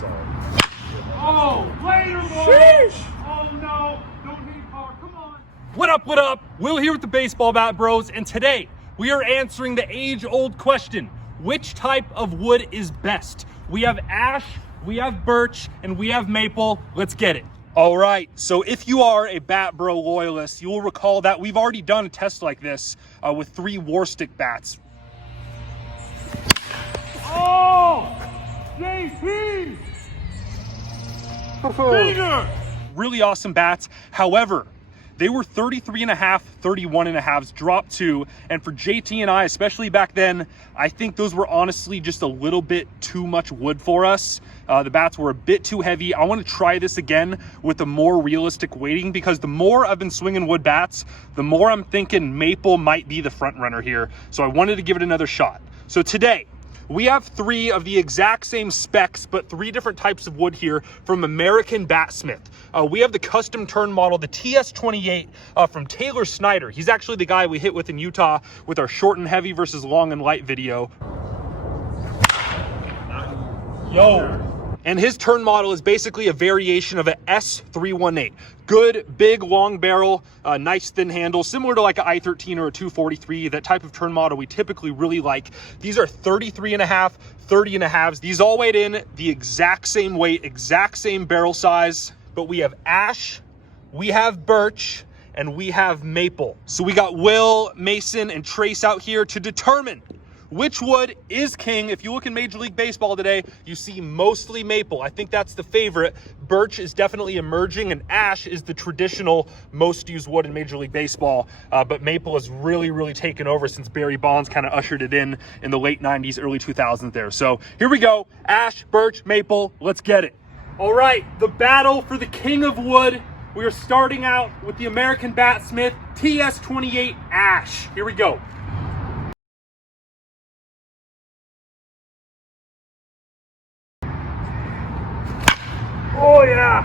So. Oh, later, boy. Sheesh. Oh no, don't need power. Come on. What up? What up? Will here with the Baseball Bat Bros, and today we are answering the age-old question: which type of wood is best? We have ash, we have birch, and we have maple. Let's get it. All right, so if you are a Bat Bro loyalist, you will recall that we've already done a test like this with 3 Warstic bats. Oh, JP! Finger! Really awesome bats. However, they were 33.5, 31.5s, drop 2. And for JT and I, especially back then, I think those were honestly just a little bit too much wood for us. The bats were a bit too heavy. I want to try this again with a more realistic weighting, because the more I've been swinging wood bats, the more I'm thinking maple might be the front runner here. So I wanted to give it another shot. So today, we have 3 of the exact same specs, but 3 different types of wood here from American Batsmith. We have the custom turn model, the TS28 from Taylor Snyder. He's actually the guy we hit with in Utah with our short and heavy versus long and light video. Yo. And his turn model is basically a variation of an S318. Good, big, long barrel, nice thin handle, similar to like an I-13 or a 243, that type of turn model we typically really like. These are 33.5, 30.5s. These all weighed in the exact same weight, exact same barrel size, but we have ash, we have birch, and we have maple. So we got Will, Mason, and Trace out here to determine which wood is king. If you look in Major League Baseball today, you see mostly maple. I think that's the favorite. Birch is definitely emerging, and ash is the traditional most used wood in Major League Baseball. But maple has really, really taken over since Barry Bonds kind of ushered it in the late 90s, early 2000s there. So here we go. Ash, birch, maple. Let's get it. All right, the battle for the king of wood. We are starting out with the American Batsmith TS28 Ash. Here we go. Oh yeah!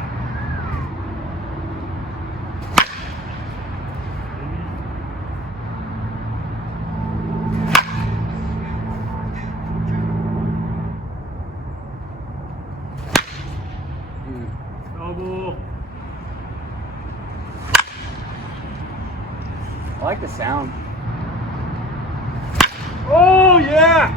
Double. I like the sound. Oh yeah!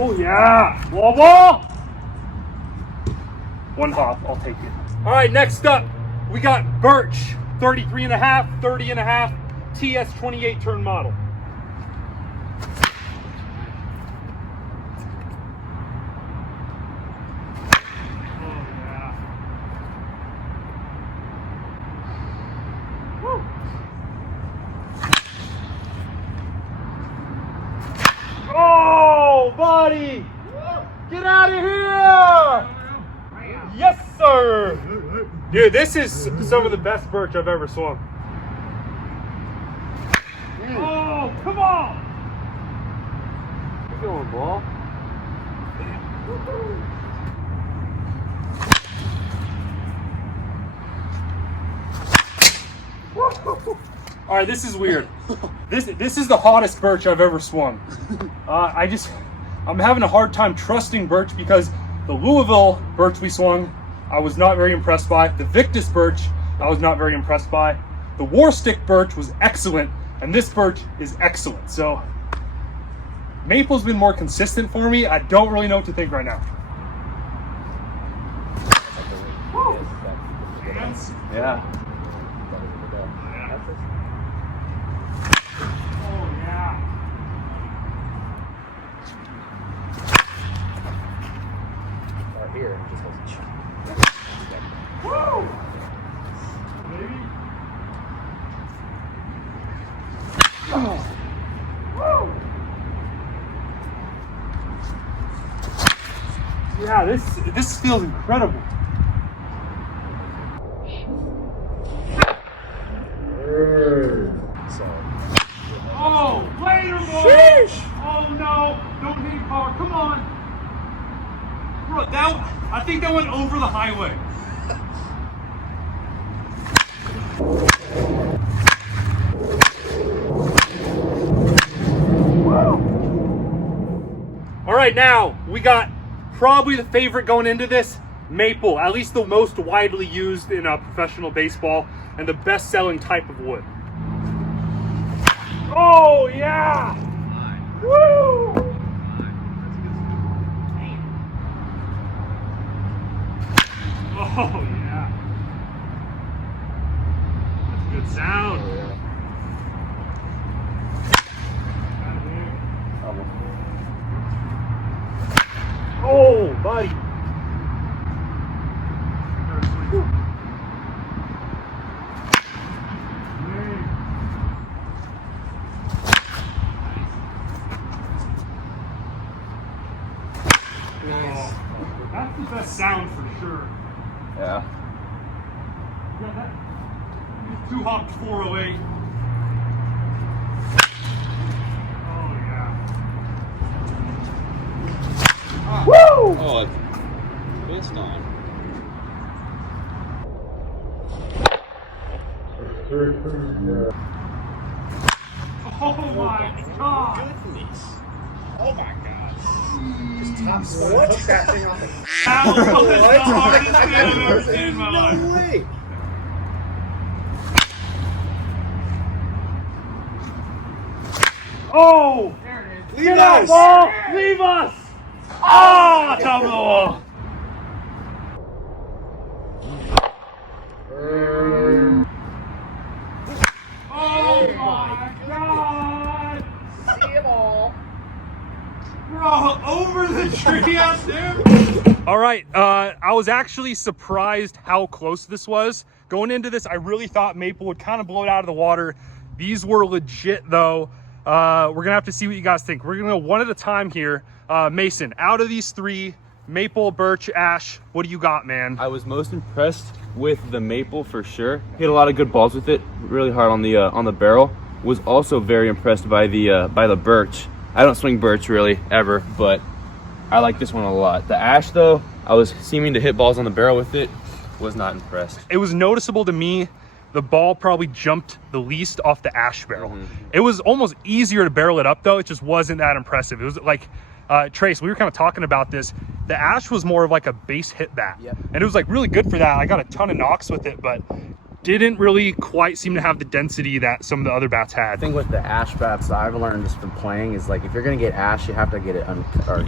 Oh yeah, wall ball. 1 hop, I'll take it. All right, next up, we got birch, 33.5, 30.5, TS28 turn model. Oh yeah. Woo. Oh, buddy! Get out of here! Yes, sir! Dude, this is some of the best birch I've ever swung. Oh, come on! Keep going, ball. All right, this is weird. This is the hottest birch I've ever swung. I'm having a hard time trusting birch, because the Louisville birch we swung, I was not very impressed by. The Victus birch, I was not very impressed by. The Warstic birch was excellent, and this birch is excellent. So maple's been more consistent for me. I don't really know what to think right now. Yeah. Here, it just goes. Woo! Maybe. Oh. Woo! Yeah, this feels incredible. Oh, later, boy! Oh no, don't hit your car, come on! Bro, I think that went over the highway. All right, now we got probably the favorite going into this, maple, at least the most widely used in professional baseball and the best-selling type of wood. Oh yeah! Woo! Oh yeah! That's a good sound. Oh, buddy. Nice. Oh, that's the best sound for sure. Yeah. Yeah, that. Two hopped 408. Oh yeah. Woo! Oh, it's not. Oh my god! Goodness. Oh my god. Just top spin, hook that thing off the That was the hardest thing I've ever seen in my life. No way. Oh! There it is. Get out, ball! Leave us! Ah! Top of the wall. Oh my god! See it all. Bro, over the tree out there. All right, I was actually surprised how close this was. Going into this, I really thought maple would kind of blow it out of the water. These were legit though. We're gonna have to see what you guys think. We're gonna go one at a time here. Mason, out of these three, maple, birch, ash, what do you got, man? I was most impressed with the maple for sure. Hit a lot of good balls with it, really hard on the barrel. Was also very impressed by the birch. I don't swing birch really ever, but I like this one a lot. The ash though, I was seeming to hit balls on the barrel with it. Was not impressed. It was noticeable to me, the ball probably jumped the least off the ash barrel. It was almost easier to barrel it up though. It just wasn't that impressive. It was like, Trace, we were kind of talking about this. The ash was more of like a base hit bat. Yep. And it was like really good for that. I got a ton of knocks with it, but didn't really quite seem to have the density that some of the other bats had. I think with the ash bats I've learned just from playing is like if you're gonna get ash, you have to get it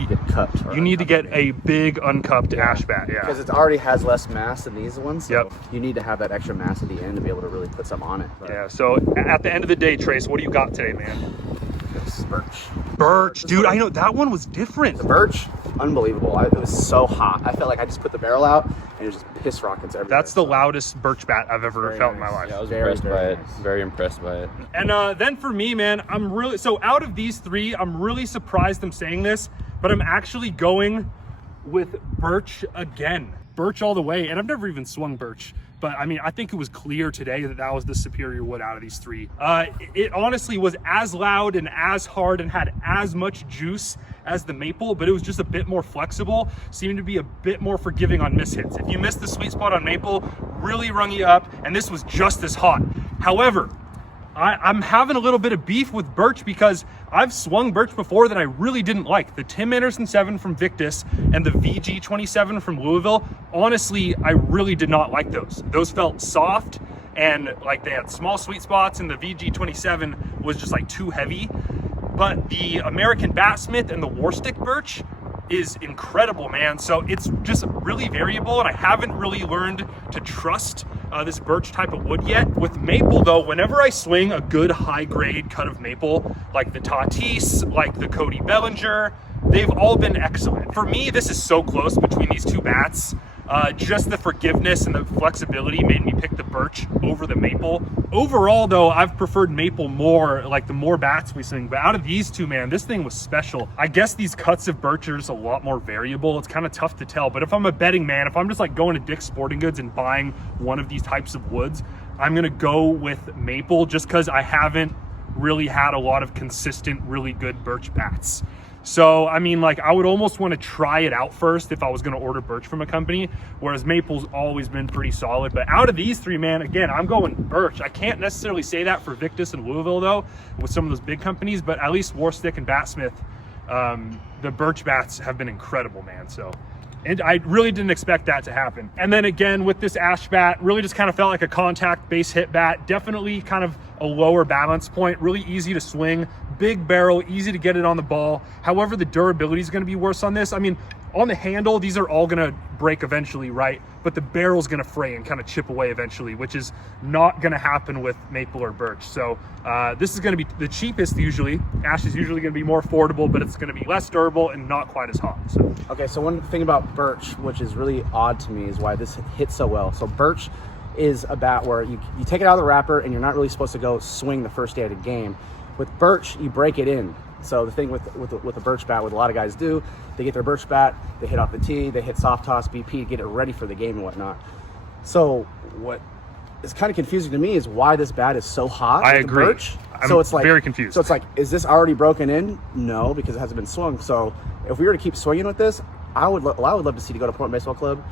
get cupped. You need to get a big uncupped ash bat, yeah. because it already has less mass than these ones. So Yep. you need to have that extra mass at the end to be able to really put some on it. But Yeah, so at the end of the day, Trace, what do you got today, man? it's birch. Birch, dude, I know that one was different. The birch, unbelievable. It was so hot. I felt like I just put the barrel out and it was just piss rockets everywhere. That's the loudest birch bat I've ever Very felt in nice. my life. Yeah, I was Very, impressed by very it. nice. Very impressed by it. And then for me, man, I'm really, so out of these three, I'm really surprised I'm saying this, but I'm actually going with birch again. Birch all the way. And I've never even swung birch, but I mean, I think it was clear today that that was the superior wood out of these three. It honestly was as loud and as hard and had as much juice as the maple, but it was just a bit more flexible, seemed to be a bit more forgiving on mishits. If you missed the sweet spot on maple, really rung you up, and this was just as hot. However, I'm having a little bit of beef with birch because I've swung birch before that I really didn't like. The Tim Anderson 7 from Victus and the VG27 from Louisville, honestly, I really did not like those. Those felt soft and like they had small sweet spots, and the VG27 was just like too heavy. But the American Batsmith and the Warstic birch is incredible, man. So it's just really variable, and I haven't really learned to trust this birch type of wood yet. With maple though, whenever I swing a good high grade cut of maple, like the Tatis, like the Cody Bellinger, they've all been excellent. For me, this is so close between these two bats. Just the forgiveness and the flexibility made me pick the Birch over the Maple. Overall though, I've preferred Maple more, like the more bats we swing, but out of these two, man, this thing was special. I guess these cuts of Birch are just a lot more variable. It's kind of tough to tell, but if I'm a betting man, if I'm just like going to Dick's Sporting Goods and buying one of these types of woods, I'm gonna go with Maple just because I haven't really had a lot of consistent, really good Birch bats. So, I mean, like, I would almost want to try it out first if I was going to order Birch from a company, whereas Maple's always been pretty solid. But out of these three, man, again, I'm going Birch. I can't necessarily say that for Victus and Louisville, though, with some of those big companies, but at least Warstic and Batsmith, the Birch bats have been incredible, man. So, and I really didn't expect that to happen. And then again, with this ash bat, really just kind of felt like a contact base hit bat. Definitely kind of a lower balance point, really easy to swing, big barrel, easy to get it on the ball. However, the durability is going to be worse on this. I mean, on the handle, these are all going to break eventually, right? But the barrel's going to fray and kind of chip away eventually, which is not going to happen with Maple or Birch. So this is going to be the cheapest usually. Ash is usually going to be more affordable, but it's going to be less durable and not quite as hot. So. Okay, so one thing about Birch, which is really odd to me, is why this hits so well. So Birch is a bat where you take it out of the wrapper and you're not really supposed to go swing the first day of the game. With Birch, you break it in. So the thing with a Birch bat, what a lot of guys do, they get their Birch bat, they hit off the tee, they hit soft toss, BP, get it ready for the game and whatnot. So what is kind of confusing to me is why this bat is so hot. I with agree. The Birch. I'm so it's like, very confused. So it's like, is this already broken in? No, because it hasn't been swung. So if we were to keep swinging with this, I would love to see to go to Portland Baseball Club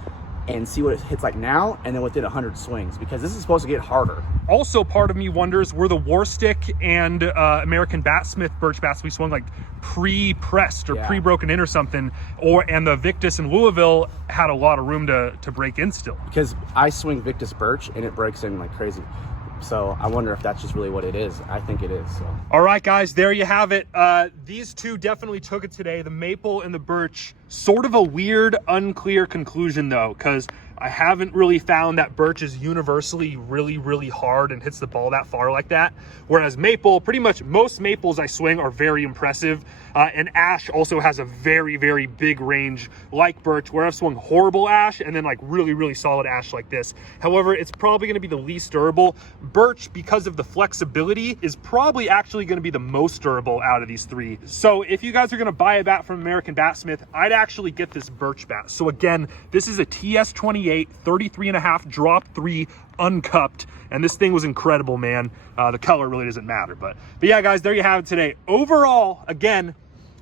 and see what it hits like now and then within 100 swings, because this is supposed to get harder. Also, part of me wonders, were the Warstic and American Batsmith Birch bats we swung like pre-pressed or pre-broken in or something, and the Victus and Louisville had a lot of room to break in still? Because I swing Victus Birch and it breaks in like crazy. So I wonder if that's just really what it is. I think it is. So. All right, guys, there you have it. These two definitely took it today. The Maple and the Birch. Sort of a weird, unclear conclusion, though, because I haven't really found that Birch is universally really, really hard and hits the ball that far like that. Whereas Maple, pretty much most Maples I swing are very impressive. And Ash also has a very, very big range like Birch, where I've swung horrible Ash and then like really, really solid Ash like this. However, it's probably going to be the least durable. Birch, because of the flexibility, is probably actually going to be the most durable out of these three. So if you guys are going to buy a bat from American Batsmith, I'd actually get this Birch bat. So again, this is a TS28 33.5 drop 3 uncupped, and this thing was incredible, man. The color really doesn't matter, but yeah, guys, there you have it today. Overall, again,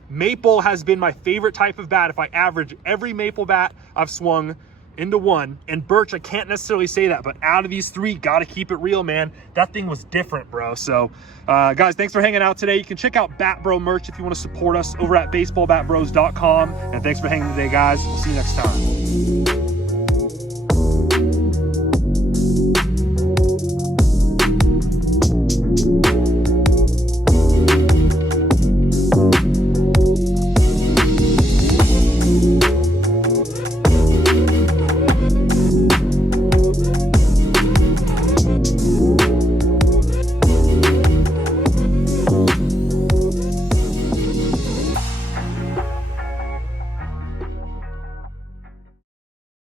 Maple has been my favorite type of bat. If I average every Maple bat I've swung into one, and Birch, I can't necessarily say that, but out of these three, gotta keep it real, man. That thing was different, bro. So guys, thanks for hanging out today. You can check out Bat Bro merch if you want to support us over at baseballbatbros.com, and thanks for hanging today, guys. We'll see you next time.